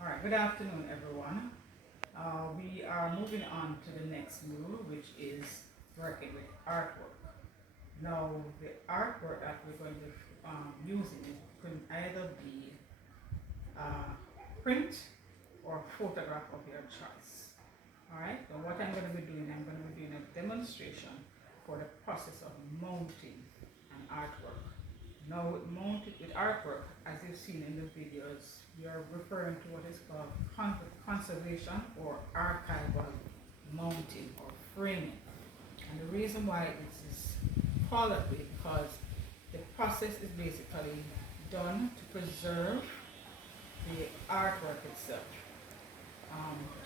All right, good afternoon, everyone. We are moving on to the next module, which is working with artwork. Now, the artwork that we're going to using it can either be print or photograph of your choice. All right, so what I'm going to be doing, I'm going to be doing a demonstration for the process of mounting an artwork. Now, with artwork, as you've seen in the videos, we are referring to what is called conservation or archival mounting or framing. And the reason why it is called that way because the process is basically done to preserve the artwork itself.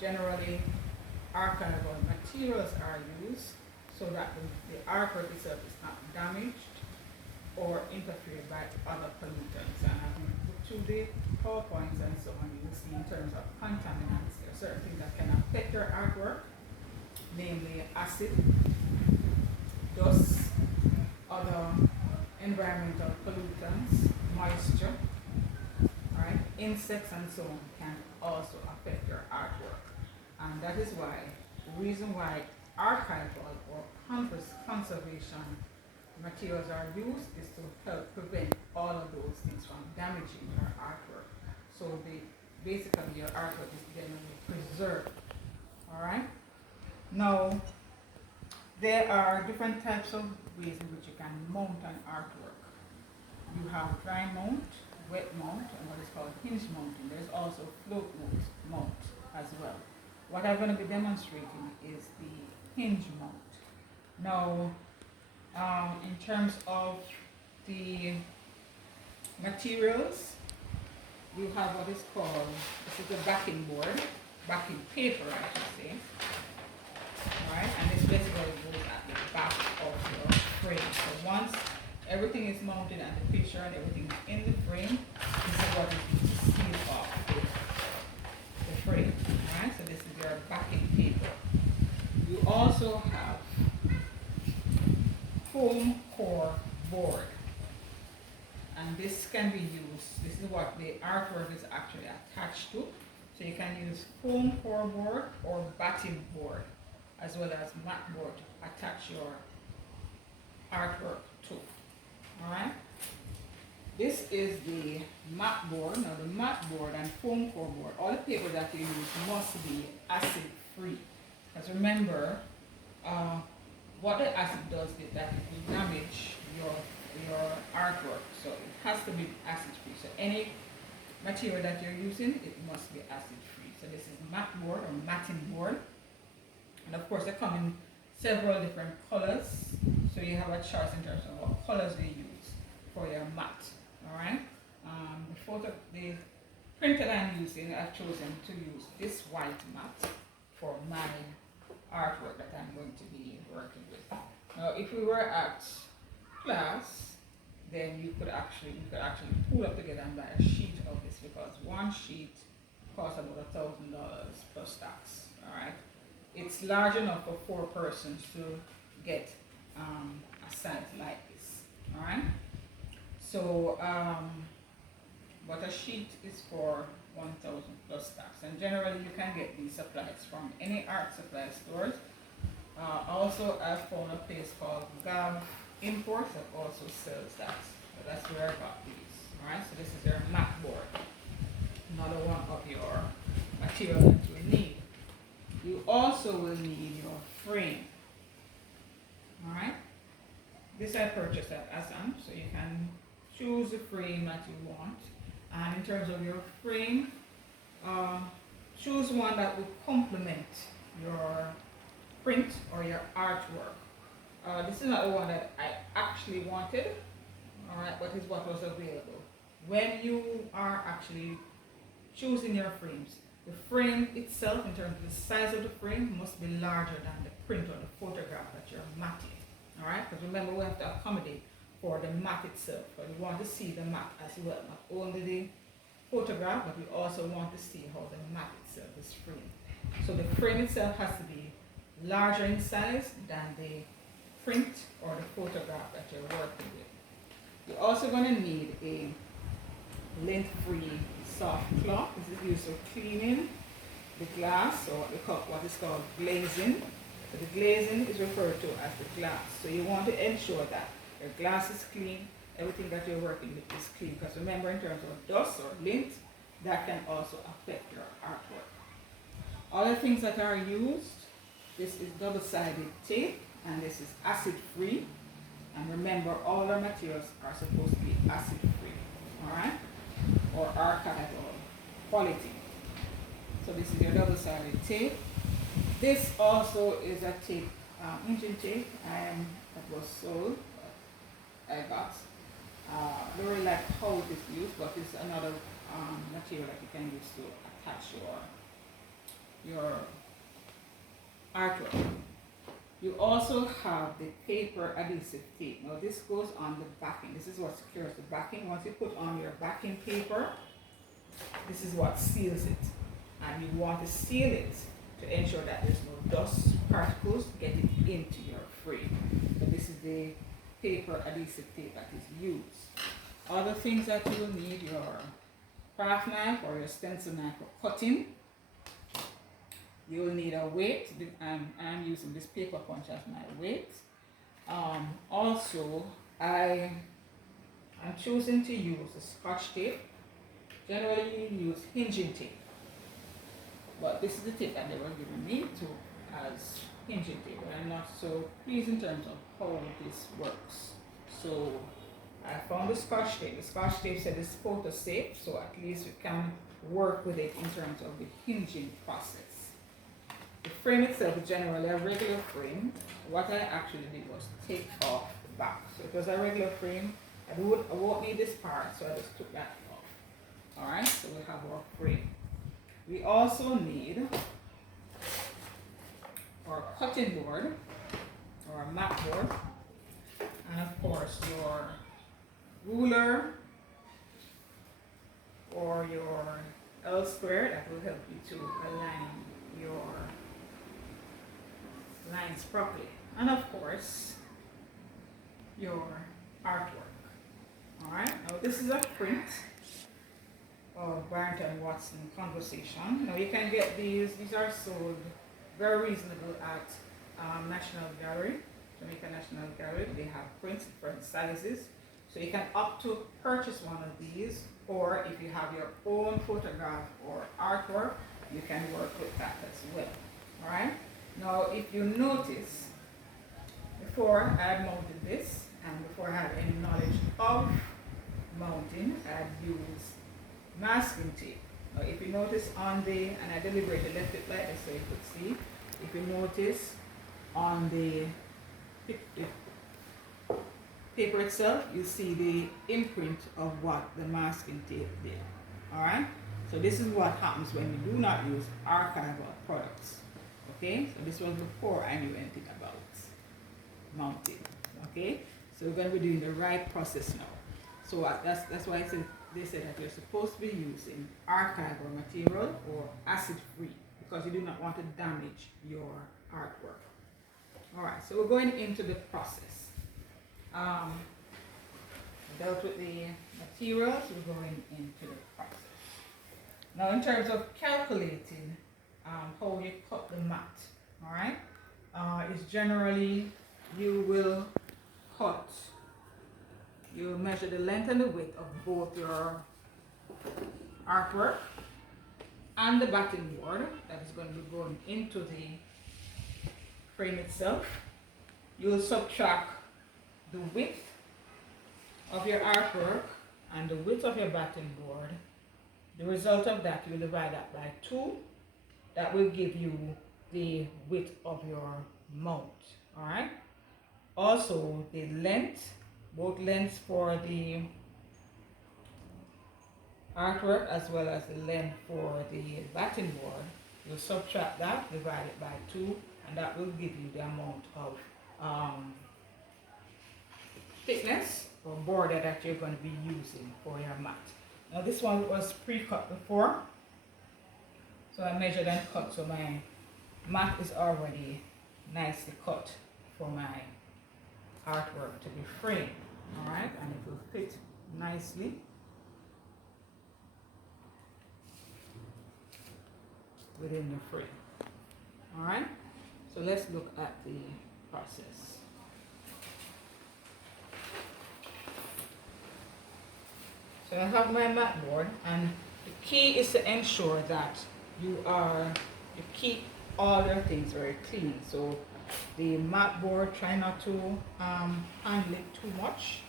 Generally, archival materials are used so that the artwork itself is not damaged or interfered by other pollutants. And I've been through the PowerPoints and so on, you will see in terms of contaminants, there are certain things that can affect your artwork, namely acid, dust, other environmental pollutants, moisture, right? Insects and so on can also affect your artwork. And that is why, the reason why archival or conservation materials are used is to help prevent all of those things from damaging your artwork. So basically your artwork is generally preserved. Alright? Now, there are different types of ways in which you can mount an artwork. You have dry mount, wet mount, and what is called hinge mounting. There's also float mount as well. What I'm going to be demonstrating is the hinge mount. Now, in terms of the materials, you have what is called, this is a backing board, backing paper I should say. Alright, and this basically goes at the back of your frame. So once everything is mounted and the picture and everything is in the frame, this is what is going to seal off the frame. Alright, so this is your backing paper. You also have foam core board, and this can be used, this is what the artwork is actually attached to, so you can use foam core board or batting board as well as mat board to attach your artwork to. Alright, this is the mat board. Now the mat board and foam core board, all the paper that you use must be acid free, because remember what the acid does is that it will damage your artwork, so it has to be acid free. So any material that you're using, it must be acid free. So this is mat board or matting board, and of course they come in several different colors, so you have a choice in terms of what colors you use for your mat. Alright, the print that I'm using, I've chosen to use this white mat for my artwork that I'm going to be working with. Now, if we were at class, then you could actually pull up together and buy a sheet of this, because one sheet costs about $1,000 plus tax. All right, it's large enough for 4 persons to get a size like this. All right, so but a sheet is for 1,000 plus tax, and generally you can get these supplies from any art supply stores. Also, I found a place called Gav Imports that also sells that. So that's where I got these. Alright, so this is your mat board, another one of your material that you need. You also will need your frame. Alright, this I purchased at Assam, so you can choose the frame that you want. And in terms of your frame, choose one that will complement your print or your artwork. This is not the one that I actually wanted, alright, but it's what was available. When you are actually choosing your frames, the frame itself, in terms of the size of the frame, must be larger than the print or the photograph that you're matting. Alright, because remember, we have to accommodate for the mat itself, but we want to see the mat as well, not only the photograph, but we also want to see how the mat itself is framed. So the frame itself has to be larger in size than the print or the photograph that you're working with. You're also going to need a lint-free soft cloth. This is used for cleaning the glass, or what is called glazing. So the glazing is referred to as the glass. So you want to ensure that your glass is clean, everything that you're working with is clean. Because remember, in terms of dust or lint, that can also affect your artwork. Other things that are used, this is double-sided tape, and this is acid-free. And remember, all our materials are supposed to be acid-free, all right? Or archival quality. So this is your double-sided tape. This also is a tape, engine tape, that was sold, I got. I don't really like how it is used, but it's another material that you can use to attach your artwork. You also have the paper adhesive tape. Now this goes on the backing. This is what secures the backing. Once you put on your backing paper, this is what seals it. And you want to seal it to ensure that there's no dust particles getting into your frame. So this is the paper adhesive tape that is used. Other things that you will need, your craft knife or your stencil knife for cutting. You will need a weight. I'm using this paper punch as my weight. Also, I'm choosing to use a Scotch tape. Generally, you use hinging tape, but this is the tape that they were giving me as hinging tape. But I'm not so pleased in terms of how this works. So I found the Scotch tape. The Scotch tape said it's photo safe, so at least we can work with it in terms of the hinging process. The frame itself is generally a regular frame. What I actually did was take off the back. So it was a regular frame. I won't need this part, so I just took that off. Alright, so we have our frame. We also need our cutting board, or a mat board, and of course your ruler or your L square that will help you to align your lines properly, and of course your artwork. Alright, now this is a print of Barrington Watson Conversation. Now you can get these are sold very reasonable at National Gallery, Jamaica National Gallery. They have prints, different sizes, so you can opt to purchase one of these, or if you have your own photograph or artwork, you can work with that as well. Alright. Now, if you notice, before I had mounted this, and before I had any knowledge of mounting, I had used masking tape. Now, if you notice on and I deliberately left it like this so you could see, if you notice on the paper itself, you see the imprint of what the masking tape did. Alright? So this is what happens when we do not use archival products. Okay, so this was before I knew anything about mounting. Okay, so we're going to be doing the right process now. So that's why they said that you're supposed to be using archival material or acid-free, because you do not want to damage your artwork. All right, so we're going into the process. Dealt with the materials, we're going into the process. Now, in terms of calculating how you cut the mat, all right, is generally you will measure the length and the width of both your artwork and the batting board that is going to be going into the frame itself. You will subtract the width of your artwork and the width of your batting board. The result of that, you will divide that by 2. That will give you the width of your mount. Alright? Also, the length, both lengths for the artwork as well as the length for the batting board, you'll subtract that, divide it by 2, and that will give you the amount of thickness or border that you're going to be using for your mat. Now this one was pre-cut before, so I measured and cut, so my mat is already nicely cut for my artwork to be framed. Alright, and it will fit nicely within the frame. All right, so let's look at the process. So I have my mat board, and the key is to ensure that you keep all your things very clean. So the mat board, try not to handle it too much.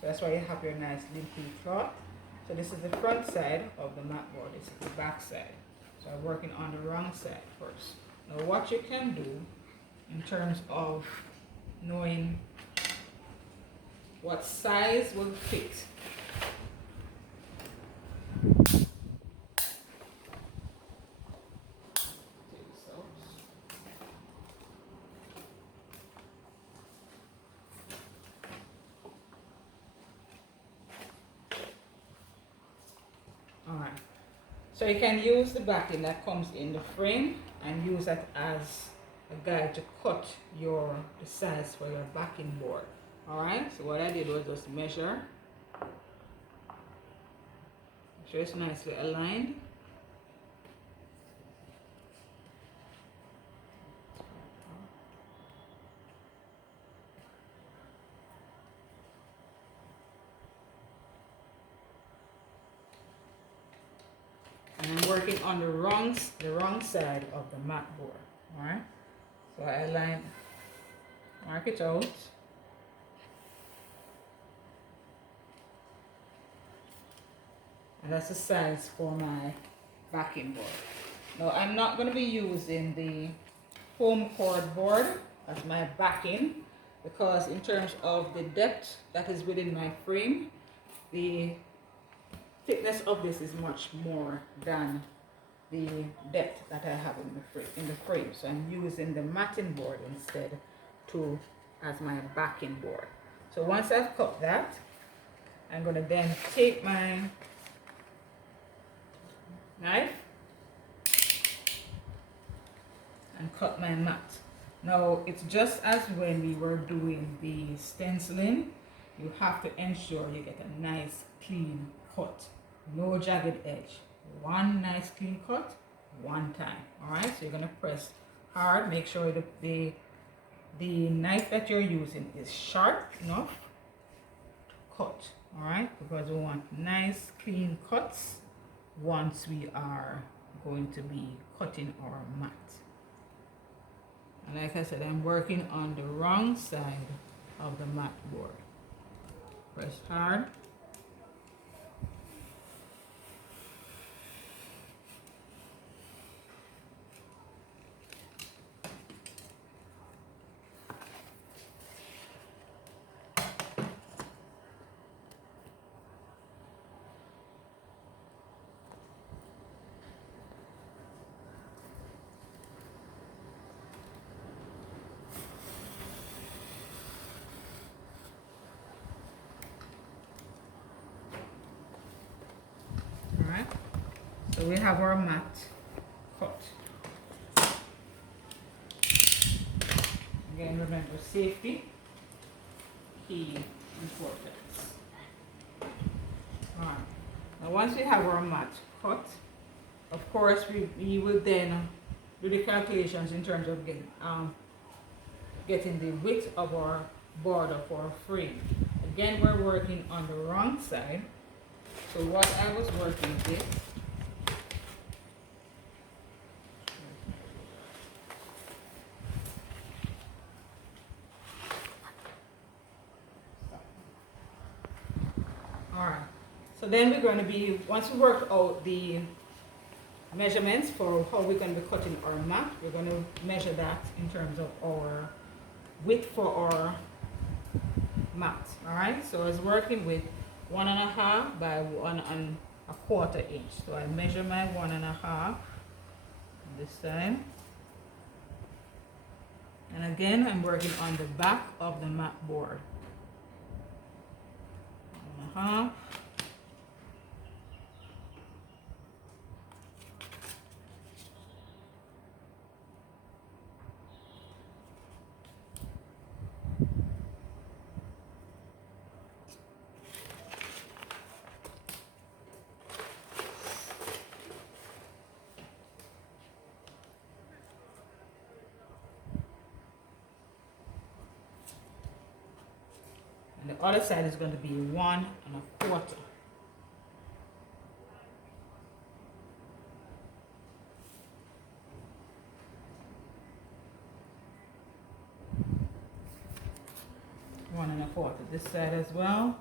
So that's why you have your nice limpy cloth. So this is the front side of the mat board, this is the back side. So I'm working on the wrong side first. Now what you can do in terms of knowing what size will fit. Alright, so you can use the backing that comes in the frame and use that as a guide to cut the size for your backing board. Alright, so what I did was just measure. Make sure it's nicely aligned. And I'm working on the wrong side of the mat board. Alright, so I align, mark it out. And that's the size for my backing board. Now I'm not going to be using the foam cord board as my backing, because in terms of the depth that is within my frame, the thickness of this is much more than the depth that I have in the frame. So I'm using the matting board instead as my backing board. So once I've cut that, I'm going to then take my knife and cut my mat. Now it's just as when we were doing the stenciling, you have to ensure you get a nice clean cut, no jagged edge. One nice clean cut, one time. Alright, so you're gonna press hard, make sure the knife that you're using is sharp enough to cut. Alright, because we want nice clean cuts once we are going to be cutting our mat. And like I said, I'm working on the wrong side of the mat board. Press hard. Alright, so we have our mat cut. Again, remember safety, key importance. Alright, now once we have our mat cut, of course we will then do the calculations in terms of getting the width of our border for our frame. Again, we're working on the wrong side. So what I was working with alright, so then we're going to be, once we work out the measurements for how we're going to be cutting our mat, we're going to measure that in terms of our width for our mat. Alright, so I was working with 1.5 by 1.25 inch. So I measure my 1.5 this time. And again, I'm working on the back of the mat board. 1.5. the other side is going to be 1 1/4. One and a quarter this side as well.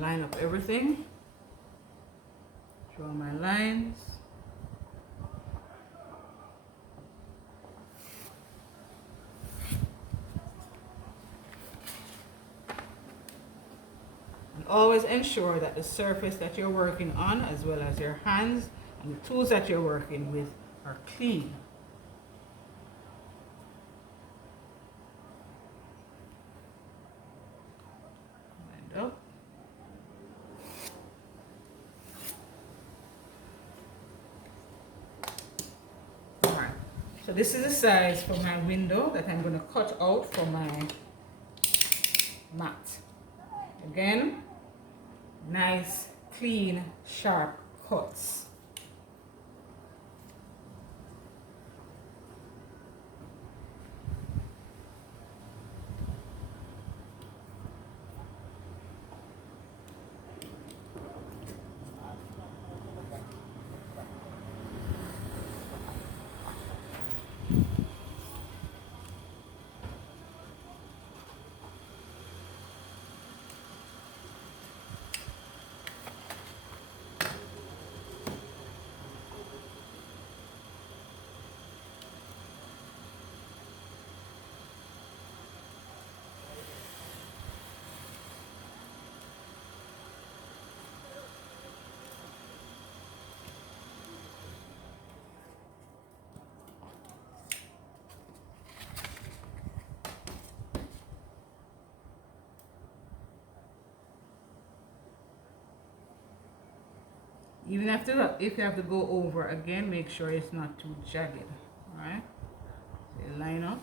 Line up everything. Draw my lines. And always ensure that the surface that you're working on, as well as your hands and the tools that you're working with, are clean. Lined up. Alright, so this is the size for my window that I'm going to cut out for my mat. Again, nice, clean, sharp cuts. Even if you have to go over again, make sure it's not too jagged. Alright? So you line up.